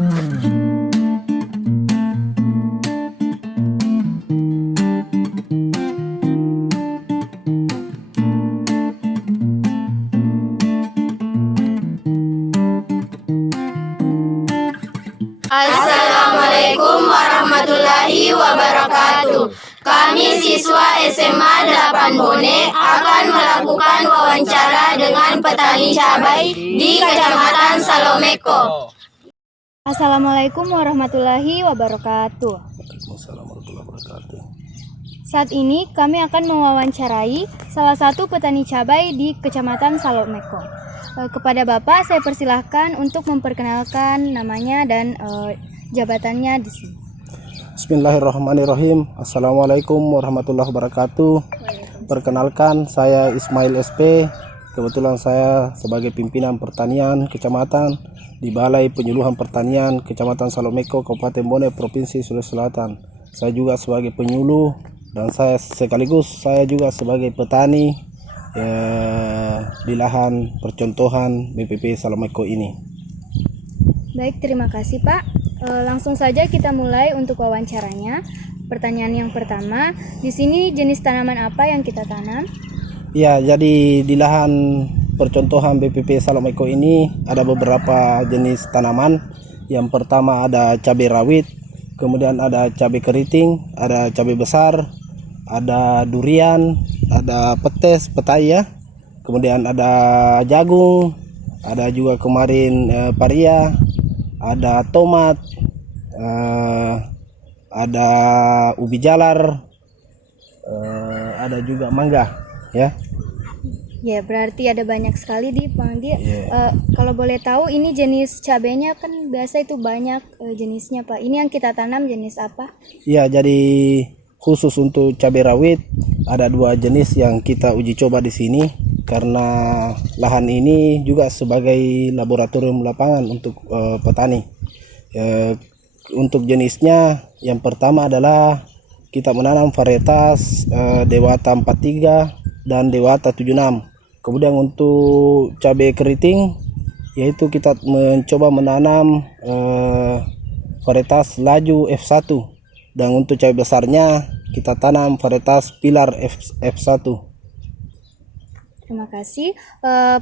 Assalamualaikum warahmatullahi wabarakatuh. Kami siswa SMA 8 Bone akan melakukan wawancara dengan petani cabai di Kecamatan Salomeko. Assalamualaikum warahmatullahi wabarakatuh. Waalaikumsalam warahmatullahi wabarakatuh. Saat ini kami akan mewawancarai salah satu petani cabai di Kecamatan Salomeko. Kepada Bapak saya persilahkan untuk memperkenalkan namanya dan jabatannya di sini. Bismillahirrahmanirrahim. Assalamualaikum warahmatullahi wabarakatuh. Perkenalkan, saya Ismail SP. Kebetulan saya sebagai pimpinan pertanian kecamatan di Balai Penyuluhan Pertanian Kecamatan Salomeko, Kabupaten Bone, Provinsi Sulawesi Selatan. Saya juga sebagai penyuluh dan saya juga sebagai petani di lahan percontohan BPP Salomeko ini. Baik, terima kasih Pak. Langsung saja kita mulai untuk wawancaranya. Pertanyaan yang pertama, di sini jenis tanaman apa yang kita tanam? Ya, jadi di lahan percontohan BPP Salomeko ini ada beberapa jenis tanaman. Yang pertama ada cabai rawit, kemudian ada cabai keriting, ada cabai besar, ada durian, ada petai ya. Kemudian ada jagung, ada juga kemarin paria, ada tomat, ada ubi jalar, ada juga mangga ya. Ya, berarti ada banyak sekali di Bang Dia. Kalau boleh tahu ini jenis cabainya kan biasa itu banyak jenisnya Pak. Ini yang kita tanam jenis apa? Ya, jadi khusus untuk cabai rawit ada dua jenis yang kita uji coba di sini karena lahan ini juga sebagai laboratorium lapangan untuk petani. Untuk jenisnya yang pertama adalah kita menanam varietas Dewata 43 dan Dewata 76. Kemudian untuk cabai keriting yaitu kita mencoba menanam varietas Laju F1, dan untuk cabai besarnya kita tanam varietas Pilar F1. Terima kasih.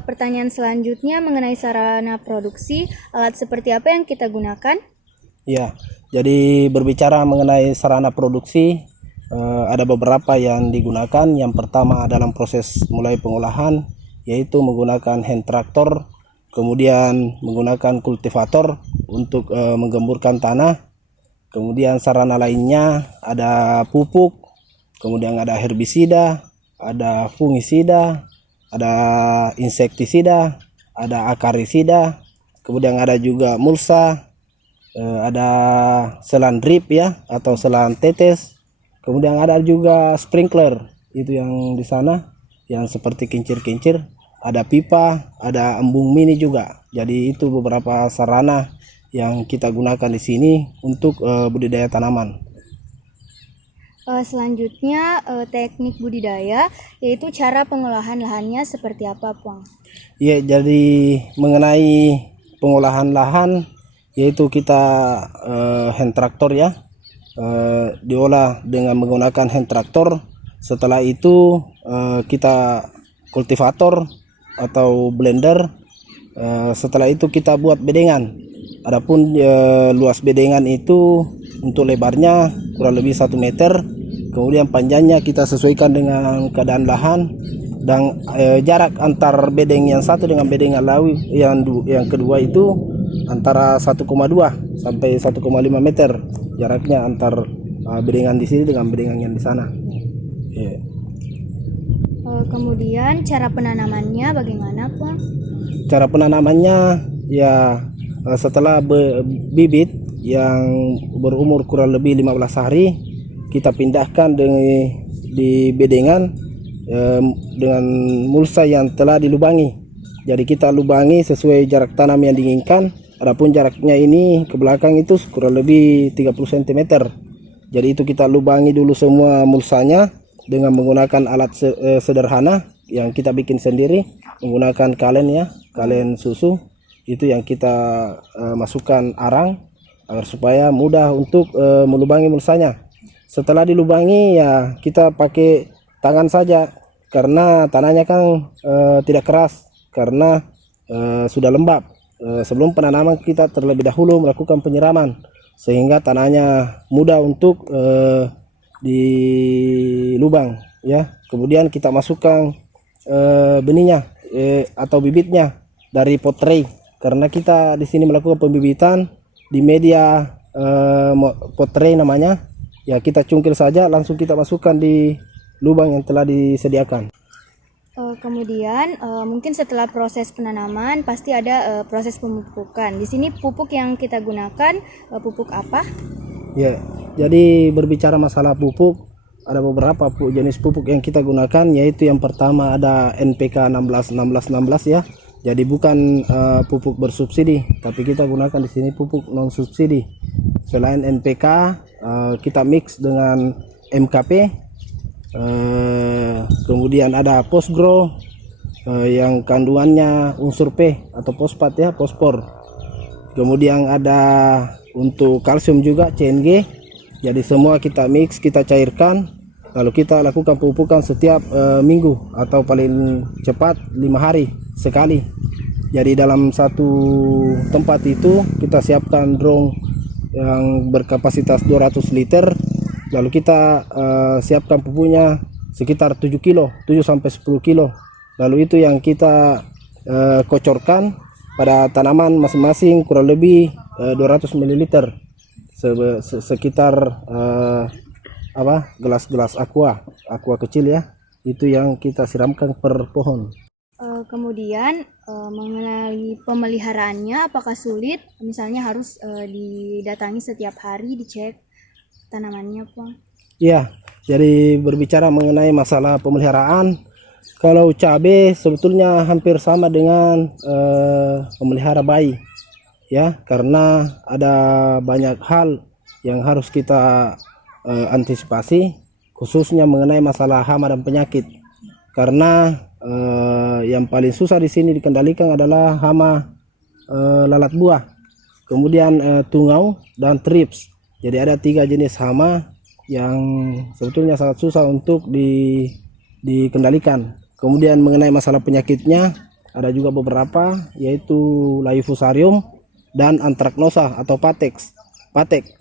Pertanyaan selanjutnya mengenai sarana produksi, alat seperti apa yang kita gunakan? Ya, jadi berbicara mengenai sarana produksi, ada beberapa yang digunakan. Yang pertama dalam proses mulai pengolahan yaitu menggunakan hand traktor, kemudian menggunakan kultivator untuk menggemburkan tanah. Kemudian sarana lainnya ada pupuk, kemudian ada herbisida, ada fungisida, ada insektisida, ada akarisida, kemudian ada juga mulsa, ada selang drip ya atau selang tetes, kemudian ada juga sprinkler itu yang di sana yang seperti kincir-kincir, ada pipa, ada embung mini juga. Jadi itu beberapa sarana yang kita gunakan di sini untuk budidaya tanaman. Selanjutnya teknik budidaya, yaitu cara pengolahan lahannya seperti apa, Bang? Ya, jadi mengenai pengolahan lahan yaitu kita hand traktor ya, diolah dengan menggunakan hand traktor. Setelah itu kita kultivator atau blender. Setelah itu kita buat bedengan. Adapun luas bedengan itu untuk lebarnya kurang lebih 1 meter, kemudian panjangnya kita sesuaikan dengan keadaan lahan, dan jarak antar bedeng yang satu dengan bedeng yang kedua itu antara 1,2 sampai 1,5 meter jaraknya antar bedengan di sini dengan bedengan yang di sana. Kemudian cara penanamannya bagaimana, Pak? Cara penanamannya ya setelah bibit yang berumur kurang lebih 15 hari kita pindahkan di bedengan dengan mulsa yang telah dilubangi. Jadi kita lubangi sesuai jarak tanam yang diinginkan. Adapun jaraknya ini ke belakang itu kurang lebih 30 cm. Jadi itu kita lubangi dulu semua mulsanya dengan menggunakan alat sederhana yang kita bikin sendiri, menggunakan kalen ya, kalen susu. itu yang kita masukkan arang agar supaya mudah untuk melubangi mulsanya. Setelah dilubangi ya kita pakai tangan saja karena tanahnya kan tidak keras karena sudah lembab. Sebelum penanaman kita terlebih dahulu melakukan penyiraman sehingga tanahnya mudah untuk dilubang ya. Kemudian kita masukkan benihnya atau bibitnya dari pot tray karena kita di sini melakukan pembibitan di media pot tray namanya ya. Kita cungkil saja langsung kita masukkan di lubang yang telah disediakan. Kemudian mungkin setelah proses penanaman pasti ada proses pemupukan. Di sini pupuk yang kita gunakan pupuk apa? Ya, jadi berbicara masalah pupuk, ada beberapa jenis pupuk yang kita gunakan, yaitu yang pertama ada NPK 16 ya. Jadi bukan pupuk bersubsidi, tapi kita gunakan di sini pupuk non subsidi. Selain NPK, kita mix dengan MKP. Kemudian ada Postgrow yang kandungannya unsur P atau fosfat ya, fosfor. Kemudian ada untuk kalsium juga CNG. Jadi semua kita mix, kita cairkan, lalu kita lakukan pemupukan setiap minggu atau paling cepat 5 hari sekali. Jadi dalam satu tempat itu kita siapkan drum yang berkapasitas 200 liter. Lalu kita siapkan pupuknya sekitar 7 kilo, 7 sampai 10 kilo. Lalu itu yang kita kocorkan pada tanaman masing-masing kurang lebih 200 ml. Sekitar gelas-gelas aqua kecil ya. Itu yang kita siramkan per pohon. Kemudian mengenai pemeliharaannya apakah sulit? Misalnya harus didatangi setiap hari dicek tanamannya, Pak? Iya, jadi berbicara mengenai masalah pemeliharaan, kalau cabai sebetulnya hampir sama dengan memelihara bayi, ya, karena ada banyak hal yang harus kita antisipasi, khususnya mengenai masalah hama dan penyakit. Karena yang paling susah di sini dikendalikan adalah hama lalat buah, kemudian tungau dan trips. Jadi ada 3 jenis hama yang sebetulnya sangat susah untuk dikendalikan. Kemudian mengenai masalah penyakitnya ada juga beberapa, yaitu layu fusarium dan antraknosa atau patek.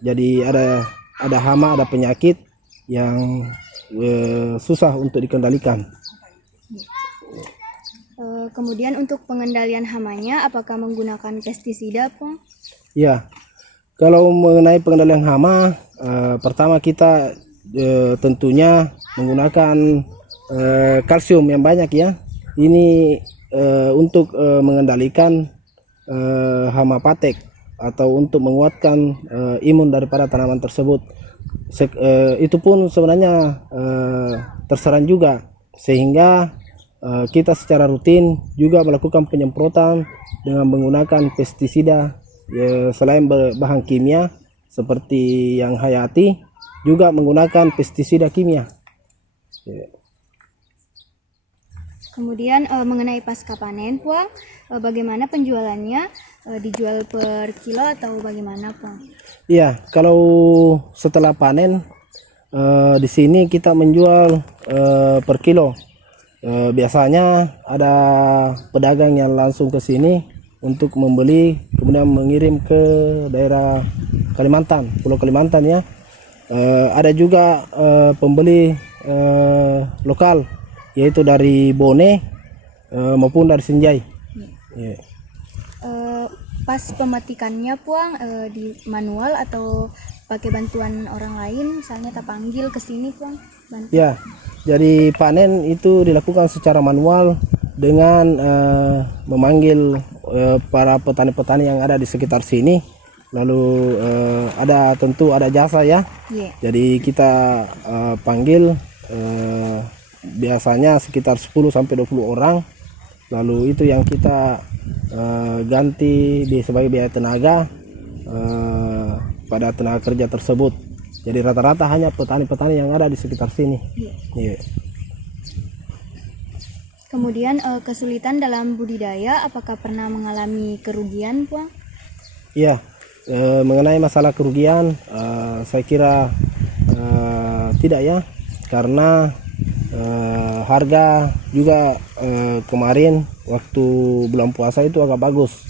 Jadi ada hama, ada penyakit yang susah untuk dikendalikan. Kemudian untuk pengendalian hamanya apakah menggunakan pestisida, Pak? Ya. Kalau mengenai pengendalian hama, pertama kita tentunya menggunakan kalsium yang banyak ya. Ini untuk mengendalikan hama patek atau untuk menguatkan imun daripada tanaman tersebut. Itu pun sebenarnya terserang juga, sehingga kita secara rutin juga melakukan penyemprotan dengan menggunakan pestisida. Ya, selain bahan kimia seperti yang hayati, juga menggunakan pestisida kimia. Ya. Kemudian mengenai pasca panen, Pak, bagaimana penjualannya? Dijual per kilo atau bagaimana, Pak? Iya, kalau setelah panen di sini kita menjual per kilo. Biasanya ada pedagang yang langsung ke sini untuk membeli, kemudian mengirim ke daerah Kalimantan, Pulau Kalimantan ya. Ada juga pembeli lokal, yaitu dari Bone maupun dari Sinjai. Yeah. Pas pemetikannya, Puang, di manual atau pakai bantuan orang lain, misalnya tak panggil ke sini, Puang? Ya, jadi panen itu dilakukan secara manual dengan memanggil para petani-petani yang ada di sekitar sini. Lalu tentu ada jasa ya. Yeah. Jadi kita panggil biasanya sekitar 10 sampai 20 orang. Lalu itu yang kita ganti sebagai biaya tenaga pada tenaga kerja tersebut. Jadi rata-rata hanya petani-petani yang ada di sekitar sini. Yeah. Yeah. Kemudian kesulitan dalam budidaya, apakah pernah mengalami kerugian, Puang? Iya, mengenai masalah kerugian, saya kira tidak ya, karena harga juga kemarin waktu bulan puasa itu agak bagus,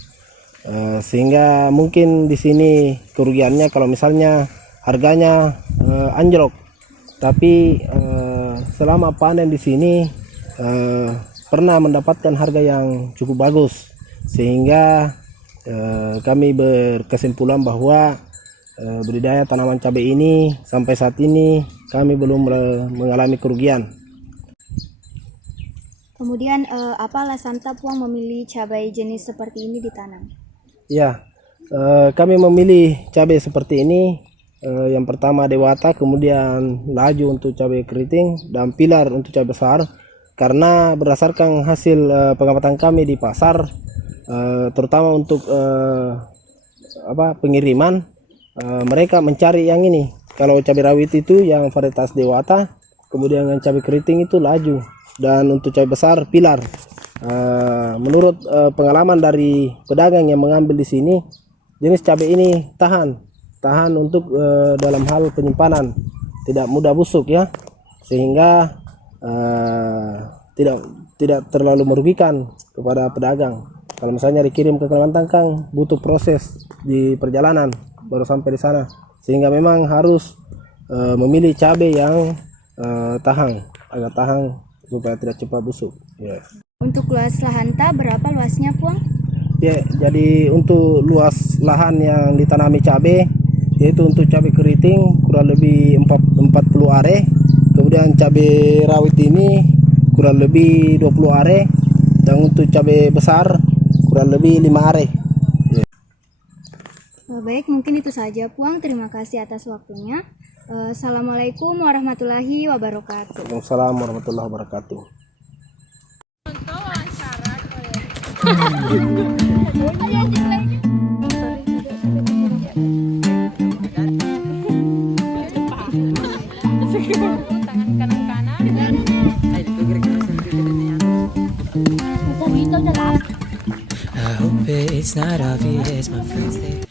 sehingga mungkin di sini kerugiannya kalau misalnya harganya anjlok, tapi selama panen di sini pernah mendapatkan harga yang cukup bagus, sehingga kami berkesimpulan bahwa budidaya tanaman cabai ini sampai saat ini kami belum mengalami kerugian. Kemudian apa alasan Puang memilih cabai jenis seperti ini ditanam? Ya, kami memilih cabai seperti ini. Yang pertama Dewata, kemudian Laju untuk cabai keriting, dan Pilar untuk cabai besar. Karena berdasarkan hasil pengamatan kami di pasar, terutama untuk pengiriman, mereka mencari yang ini. Kalau cabai rawit itu yang varietas Dewata, kemudian yang cabai keriting itu Laju, dan untuk cabai besar Pilar. Menurut pengalaman dari pedagang yang mengambil di sini, jenis cabai ini tahan untuk dalam hal penyimpanan, tidak mudah busuk ya, sehingga tidak terlalu merugikan kepada pedagang. Kalau misalnya dikirim ke Kalimantan kan butuh proses di perjalanan baru sampai di sana, sehingga memang harus memilih cabai yang agak tahan supaya tidak cepat busuk. Yeah. Untuk luas lahan berapa luasnya, Puang? Ya, jadi untuk luas lahan yang ditanami cabai, yaitu untuk cabai keriting kurang lebih 40 are, kemudian cabai rawit ini kurang lebih 20 are, dan untuk cabai besar kurang lebih 5 are. Baik, mungkin itu saja, Puang. Terima kasih atas waktunya. Assalamualaikum warahmatullahi wabarakatuh. Waalaikumsalam warahmatullahi wabarakatuh. I hope it's not obvious, my friends.